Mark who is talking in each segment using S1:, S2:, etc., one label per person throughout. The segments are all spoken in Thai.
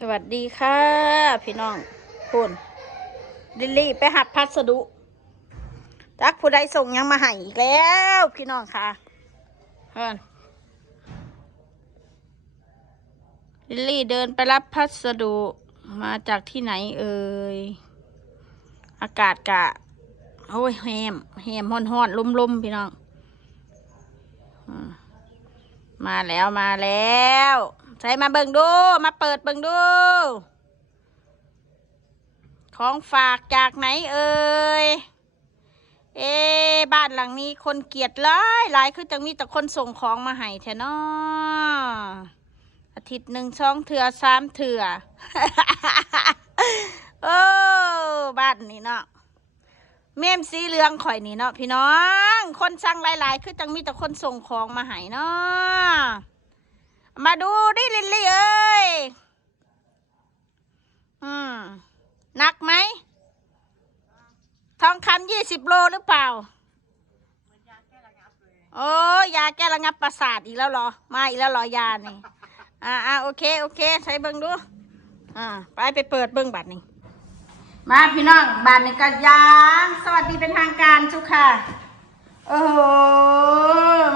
S1: สวัสดีค่ะ พี่น้องคุณลิลลี่ไปหับพัสดุจักผู้ใดส่งยังมาให้อีกแล้ว พี่น้องค่ะเพิ่นลิลลี่เดินไปรับพัสดุมาจากที่ไหนเอ่ยอากาศกะโอ้ยแฮมแฮมห้อนห้อนลมลมพี่น้องมาแล้วมาแล้ว ใส่มาเบิ่งดู มาเปิดเบิ่งดู ของฝากจากไหนเอ่ย เอ๊บ้านหลังนี้คนเกลียดหลายหลายคือจังมีแต่คนส่งของมาให้แท้เนาะอาทิตย์หนึ่งช่องเถื่อสามเถื่อโอ้บ้านนี้เนาะเมมสีเหลืองข่อยนี่เนาะพี่น้อง คนสั่งหลาย ๆ คือจังมีแต่คนส่งของมาให้เนาะ มาดูดิลิลลี่เอ้ย อืมหนักไหม ทองคำยี่สิบโลหรือเปล่า โอ้ยยาแก้ระงับประสาทอีกแล้วเหรอ มาอีกแล้วเหรอยานี่ อ่าอ่าโอเค โอเค ใช้เบิ้งดู อ่า ไปไปเปิดเบิ้งบัตรนี่มาพี่น้องบัตรนี่ก็ยาง สวัสดีเป็นทางการจุค่ะ โอ้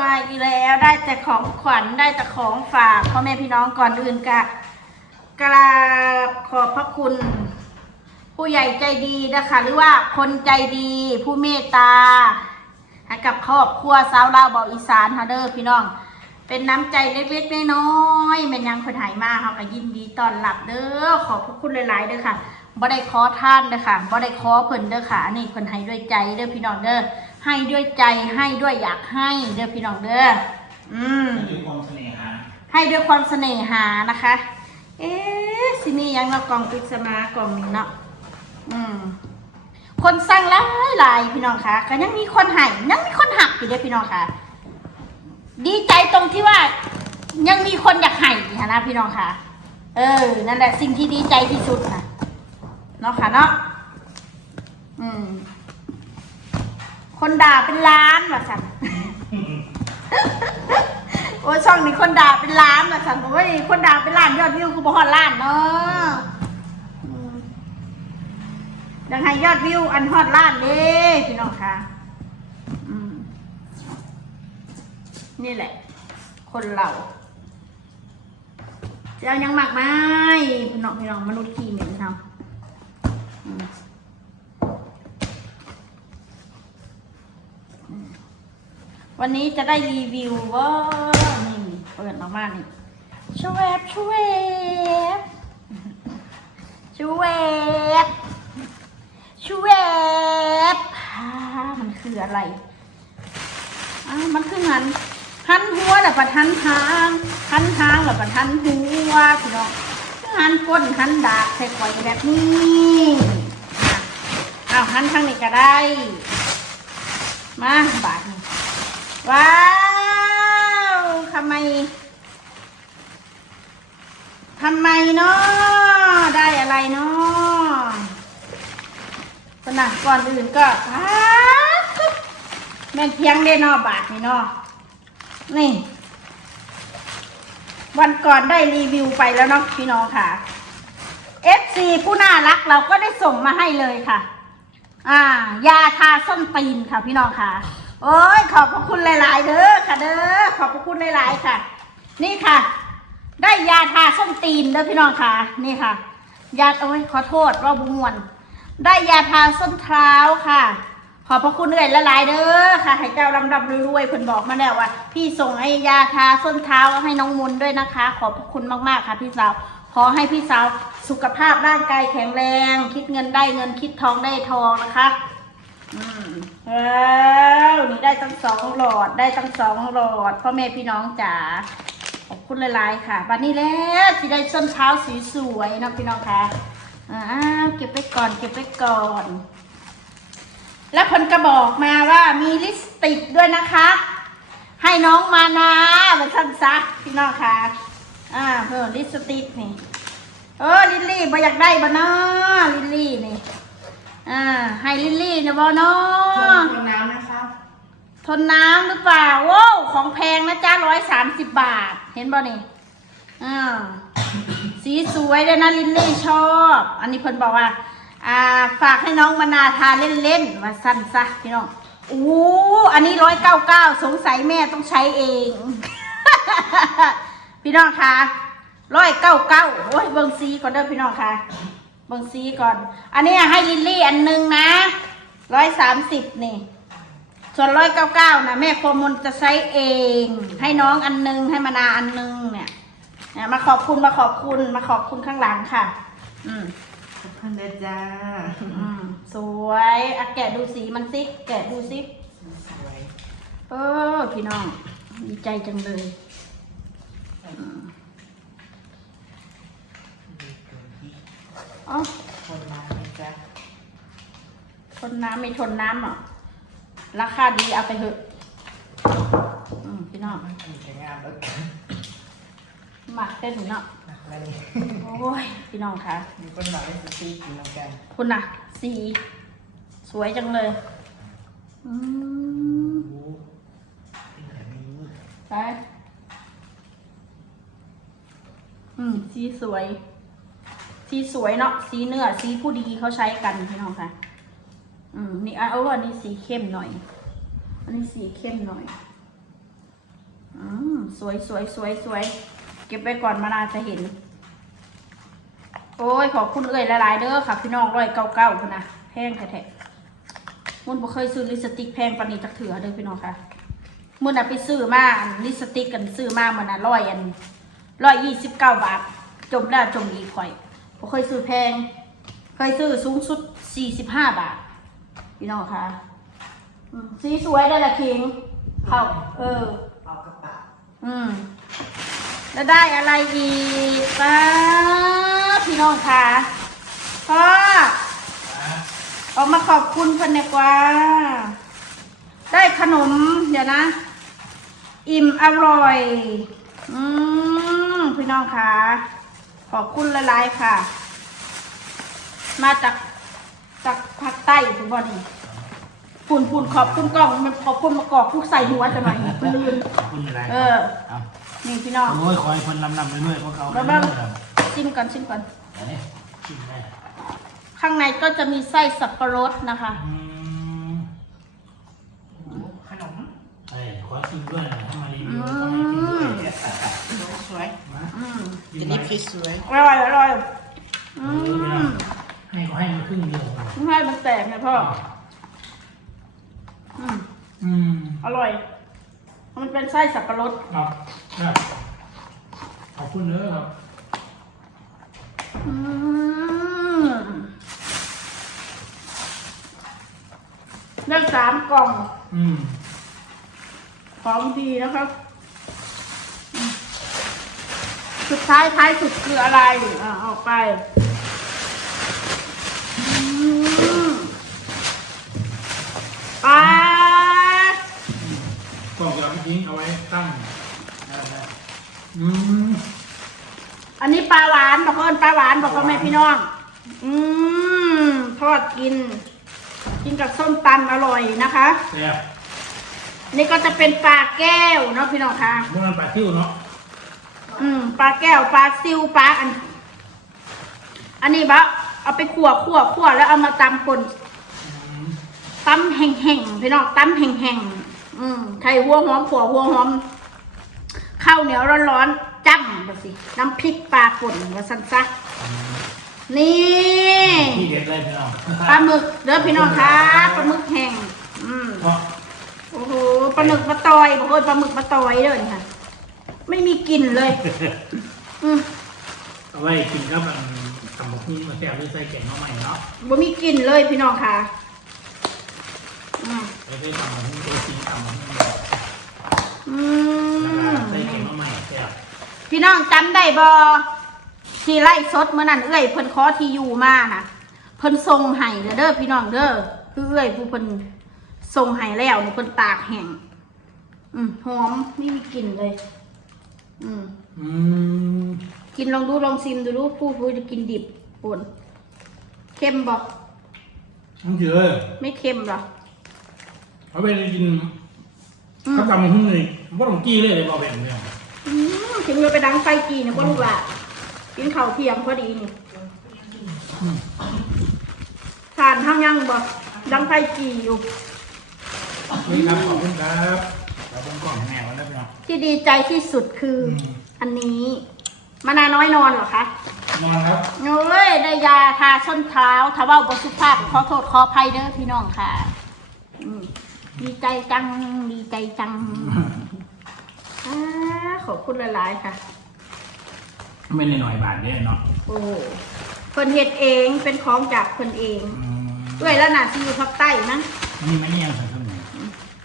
S1: มาอีกแล้วได้แต่ของขวัญได้แต่ของฝากพ่อแม่พี่น้องก่อนอื่นกะกราบขอบพระคุณ ผู้ใหญ่ใจดีนะคะ หรือว่าคนใจดีผู้เมตตาให้กับครอบครัวสาวลาวเบาอีสานฮะเด้อพี่น้อง เป็นน้ำใจเล็กๆน้อยๆแม่นยังคนหายมาเขาก็ยินดีต้อนรับเด้อขอบพระคุณหลายๆเด้อค่ะบ่ได้ขอท่านเด้อค่ะบ่ได้ขอเพิ่นเด้อค่ะอันนี้คนให้ด้วยใจเด้อพี่น้องเด้อ ให้ด้วยใจให้ด้วยอยากให้เด้อพี่น้องเด้ออืม
S2: ด้วยความเสน่หา
S1: ให้ด้วยความเสน่หานะคะ เอ๊ะสิมียังเนาะกล่องปริศนากล่องนี้เนาะอืมคนสร้างหลายหลายพี่น้องคะก็ยังมีคนให้ยังมีคนหักอยู่เด้อพี่น้องคะดีใจตรงที่ว่ายังมีคนอยากให้นะพี่น้องคะเออ นั่นแหละสิ่งที่ดีใจที่สุดนะเนาะค่ะเนาะ อืม คนด่าเป็นล้านว่ะสันโอ้ช่องนี้คนด่าเป็นล้านนะสันโอ้ยคนด่าเป็นล้านยอดวิวคือบ่ฮอดล้านเนาะอืมยังให้ยอดวิวอันฮอดล้านเด้พี่น้องค่ะนี่แหละ คนเราจะเอายังมากไหมพี่น้องพี่น้องมนุษย์ขี้เหม็นเขาอืม วันนี้จะได้รีวิวว่านี่เปิดออกมานี่ชวบชวบชวบชวบอ่ามันคืออะไรอ่ามันคือหันหันหัวแล้วปัดหันหางหันหางแล้วปัดหันหัวพี่น้องคือหันก้นหันดาบใส่ข่อยแบบนี้อะเอาหันทางนี้ก็ได้ มาบาทว้าวทำไมทำไมเนาะได้อะไรเนาะคนน่ะก่อนอื่นก็อ้าวแม่เพียงได้เนอบาทนี่เนาะนี่ วันก่อนได้รีวิวไปแล้วเนาะพี่น้องค่ะ FC ผู้น่ารักเราก็ได้ส่งมาให้เลยค่ะ อ่ายาทาส้นตีนค่ะพี่น้องค่ะ โอ้ยขอบพระคุณหลาย ๆ เด้อค่ะเด้อขอบพระคุณหลาย ๆ ค่ะ นี่ค่ะ ได้ยาทาส้นตีนเด้อพี่น้องค่ะ นี่ค่ะ ยาโอ้ยขอโทษว่าบุมวน ได้ยาทาส้นเท้าค่ะ ขอบพระคุณเอ่ยหลายๆเด้อค่ะ ให้เจ้าลำดับรวยๆเพิ่นบอกมาแล้วว่า พี่ส่งไอ้ยาทาส้นเท้าให้น้องมุนด้วยนะคะ ขอบพระคุณมากๆค่ะพี่สาว อให้พี่สาวสุขภาพร่างกายแข็งแรง คิดเงินได้เงินคิดทองได้ทองนะคะ อืมแล้วนี่ได้ตั้งสองหลอดได้ตั้งสองหลอดพ่อแม่พี่น้องจ๋าขอบคุณหลายๆค่ะ วันนี้แล้วที่ได้ส้นเท้าสีสวยนะพี่น้องค่ะอ่าเก็บไปก่อนเก็บไปก่อน แล้วเพนก็บอกมาว่ามีลิปสติกด้วยนะคะ ให้น้องมานาไปสั้นซักพี่น้องค่ะ อ่าเพิ่มลิปสติกนี่เออลิลลี่บ่อยากได้บ่เนาะลิลลี่นี่ อ่า ให้ลิลลี่นะบ่เนา
S2: ทะนน้ำนะครับ
S1: ทนน้ำหรือเปล่าโว้วของแพงนะจ้าร้อยสามสิบบาท เห็นบ่นี่อ่าสีสีสวยเลยนะลินลี่ชอบ อันนี้เพิ่นบอกว่า อ่า ฝากให้น้องมานาทานเล่นๆว่าสั้นซะพี่น้องอู้อันนี้ร้อยเก้าเก้าสงสัยแม่ต้องใช้เอง พี่น้องคะร้อยเก้าเก้าโอ้ยเบิ่งซีก่อนเด้อพี่น้องคะเบิ่งซีก่อน อันนี้ให้ลิลลี่อันหนึงนะร้อยสามสิบนี่ ส่วนร้อยเก้าเก้านะแม่โฟมนจะใช้เอง ให้น้องอันหนึงให้มานาอันหนึงเนี่ยเนี่ยมาขอบคุณมาขอบคุณมาขอบคุณข้างหลังค่ะ อืม
S2: ขอบคุณนะจ้า
S1: อืมสวยอะแกะดูสีมันสิ แกะดูสิ
S2: สวย
S1: เออพี่น้อง ดีใจจังเลย อืมอ๋อ
S2: คนมาไหมจ๊ะ
S1: ทนน้ำไม่ทนน้ำอะราคาดีเอาไปเถอะอืมพี่น้อง
S2: มันมีแต่งามแล้วกัน
S1: หมักเต้นเนาะ
S2: หนักแล้วนี่
S1: โอ้ยพี่น้องคะ
S2: มีคนมาเล่นสตีกินเหมือนกัน
S1: คุณน่ะสีสวยจังเลยอืม
S2: โอ้เป็นแบบนี้
S1: ไปอืม สีสวย สีสวยเนาะ สีเนื้อ สีผู้ดีเขาใช้กันพี่น้องค่ะ อืม นี่อะเอาอันนี้สีเข้มหน่อย อันนี้สีเข้มหน่อย อืม สวยสวยสวยสวย เก็บไว้ก่อนมานาจะเห็น โอ้ย ขอบคุณเอ่ยหลายๆเด้อค่ะ พี่น้องร้อยเก้าเก้าคุณนะแพงแท้ๆมุนบ่เคยซื้อลิสติกแพงปานนี้จักเถื่อเด้อพี่น้องค่ะมื่อน่ะไปซื้อมาอันลิสติกกันซื้อมามันน่ะร้อยอันร้อยยี่สิบเก้าบาท จมแล้วจมอีกข่อยบ่เคยซื้อแพง เคยซื้อสูงสุดสี่สิบห้าบาท พี่น้องค่ะอืมสีสวยได้ละคิงเข้าเออ
S2: เอากระเป๋า
S1: อืม แล้วได้อะไรอีกป้าพี่น้องค่ะพ่อออกมาขอบคุณเพิ่นดีกว่า ได้ขนม เดี๋ยวนะ อิ่มอร่อย อืมพี่น้องค่ะ ขอบคุณหลายๆค่ะ มาจากจากภาคใต้ถึงบ่นี่ปุ่นปุ่นขอบคุณกล้องมันขอบคุณมากอกผู้ใส่หัวจะหน่อยมันลืม
S3: ขอบคุณอะไร
S1: เออ
S3: เอา
S1: นี่พี่น้อง
S3: โอ้ยคอยคนลำลำไปเรื่อยๆพวกเขา
S1: แล้วบ้างชิมก่อนชิมก่อน
S3: ไหนชิมได้
S1: ข้างในก็จะมีไส้สับปะรดนะคะ
S3: อืม
S2: ขนม
S3: เอ้ยขอชิมด้วยหน่อยให้มารีวิวทำไมกินด้วย
S2: เนี่ยสวย
S3: มา
S1: อืม
S2: ๆจะนี่พี่สวย
S1: อร่อยอร่อยอื
S3: เออพี่น้อ
S1: ม
S3: งให้เขาให้มาครึ่งเดียว
S1: ไม่ให้มันแตกนะพ่ออืม
S3: อืม
S1: อร่อยมันเป็นไส้สับปะรด
S3: ครับครับขอบคุณเด้อครับ
S1: อืมเลือกสามกล่อง
S3: อืม
S1: ของดีนะครับอืม สุดท้ายท้ายสุดคืออะไรอ่าเอาไปอืมปลา
S3: กล่องจะเอาไปทิ้งเอาไว้ตั้งได้ได้อืม
S1: อันนี้ปลาหวานบอกเพื่อนปลาหวานบอกพ่อแม่พี่น้อง อืมทอดกิน กินกับส้มตำอร่อยนะคะ
S3: แซ่บ
S1: นี่ก็จะเป็นปลาแก้วเนาะพี่น้องค่ะ
S3: พวกนั้นปลาซิ่วเนาะ
S1: อืมปลาแก้วปลาซิวปลาอัน อันนี้บะเอาไปขั่วขั่วขั่วแล้วเอามาตำป่น
S3: อืม
S1: ตำแห่งๆพี่น้องตำแห่งๆอืมไข่หัวหอมขั่วหัวหอมข้าวเหนียวร้อนๆจ้ำไปสิน้ำพริกปลาป่นว่าสันซะนี่
S3: ที่เด็ดเลยพี่น้อง
S1: ปลาหมึกเด้อพี่น้องค่ะปลาหมึกแห้งอืม
S3: เพราะ
S1: โอ้โหปลาหมึกปลาตอยบอกว่าปลาหมึกปลาตอยเลยค่ะ ไม่มีกลิ่นเลย อืม
S3: เอาไว้กินกับอันทำบักหุ่งมาแซ่บหรือใส่แกงมาใหม่เนาะ
S1: บ่มีกลิ่นเลยพี่น้องค่ะอืม
S3: ไปได้ทำบักหุ่งตัวจริงทำบักหุ่งแบบ
S1: อื
S3: แล้วก็
S1: ม
S3: ใส่แกงมาใหม่แซ่บ
S1: พี่น้องจำได้บ่ที่ไล่สดเมื่อนั้นเอ้ยเพิ่นขอที่อยู่มาน่ะเพิ่นส่งให้เด้อเด้อพี่น้องเด้อคือเอ้ยผู้เพิ่นส่งให้แล้วนี่เพิ่นตากแห้งอืมหอมไม่มีกลิ่นเลย อืม
S3: อืม
S1: กินลองดูลองซิมดูดูผู้ผู้จะกินดิบปนเค็มบ่
S3: ต้องเจอ
S1: ไม่เค็มหรอ
S3: เอาไปกิน
S1: อืม
S3: ข้าวตำบักหุ่งเลยว่าต้องกี้เลยเลยบอกแบบนี้
S1: อืมถึงเราไปดังไฟกีนะพ่อลูกหล่ะกินข้าวเที่ยงพอดีนี่ทานทำยังบ่ดังไฟจีอยู่
S3: นี่ครับขอบคุณครับ เราเป็นกล่องแมวแล้วพี่น้อง
S1: ที่ดีใจที่สุดคือออันนี้มานาวน้อยนอนเหรอคะ
S3: นอนครับ
S1: โอ้ยได้ยาทาส้นเท้าถ้าเว่าบสุภาพขอโทษขออภัยเด้อพี่น้องค่ะอืมดีใจจังดีใจจังอาขอบคุณหลายๆค่ะ
S3: ไม่ได้หน่อยบาทเด้อเนาะ
S1: โอ้เพิ่นเฮ็ดเองเป็นของจากเพิ่นเอง
S3: อืม
S1: ด้วยแล้วน่ะที่อยู่ภาคใต้นะ
S3: นี่ไม่เนี่ยใส่ข้าวเหนียว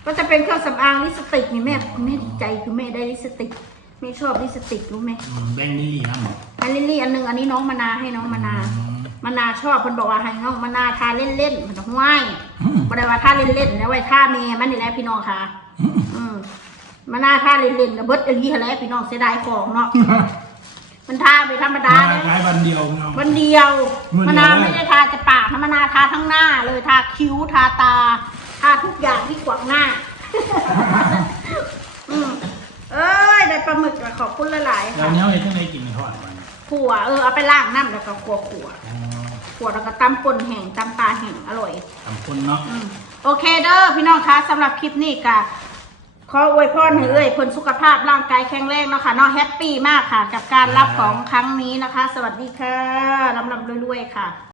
S1: ก็จะเป็นเครื่องสำอางลิปสติกนี่แม่แม่ดีใจคือแม่ได้ลิปสติกแม่ชอบลิปสติกรู้ไหม
S3: อืมแบงค์นี่นะหมอ
S1: อันลิลลี่อันหนึงอันนี้น้องมานาให้น้องมานา
S3: อืม
S1: มานาชอบเพิ่นบอกว่าให้น้องมานาทาเล่นๆมันจะห้วย
S3: อืม
S1: บ่ได้ว่าทาเล่นๆแล้วไว้ทาแม่มันนี่แหละพี่น้องค่ะ
S3: อืม
S1: อืมมานาทาเล่นๆกับเบิดอย่างนี้หั่นแหละพี่น้องเสียดายของเนาะ มันทาไปธรรมดา
S3: มา
S1: เด้
S3: ขายวันเดียวพี่น้อง
S1: วันเดียว
S3: วันเดียว
S1: มะนาว
S3: ได้
S1: ไม่ได้ทาจะปากนะมะนาวทาทั้งหน้าเลยทาคิ้วทาตา ทาทุกอย่างที่ขวางหน้า อืมเอ้ยได้ปลาหมึกอะขอบคุณหลายๆ
S3: เรา
S1: ค่ะ
S3: เนี้ยเห็นที่ไหนกินในทอดวัน
S1: ขั่วเออเอาไปล้างน้ำแล้วก็ขั่วขั่ว
S3: อ๋อ
S1: ขั่วแล้วก็ตำป่นแห้งตำปลาแห้งอร่อย
S3: สามคนเนาะ
S1: อืมโอเคเด้อพี่น้องคะสำหรับคลิปนี้ก็ขออวยพรให้เอ้ยผลสุขภาพร่างกายแข็งแรงเนาะค่ะเนาะแฮปปี้มากค่ะ กับการรับของครั้งนี้นะคะ สวัสดีค่ะลำลำรวยๆค่ะ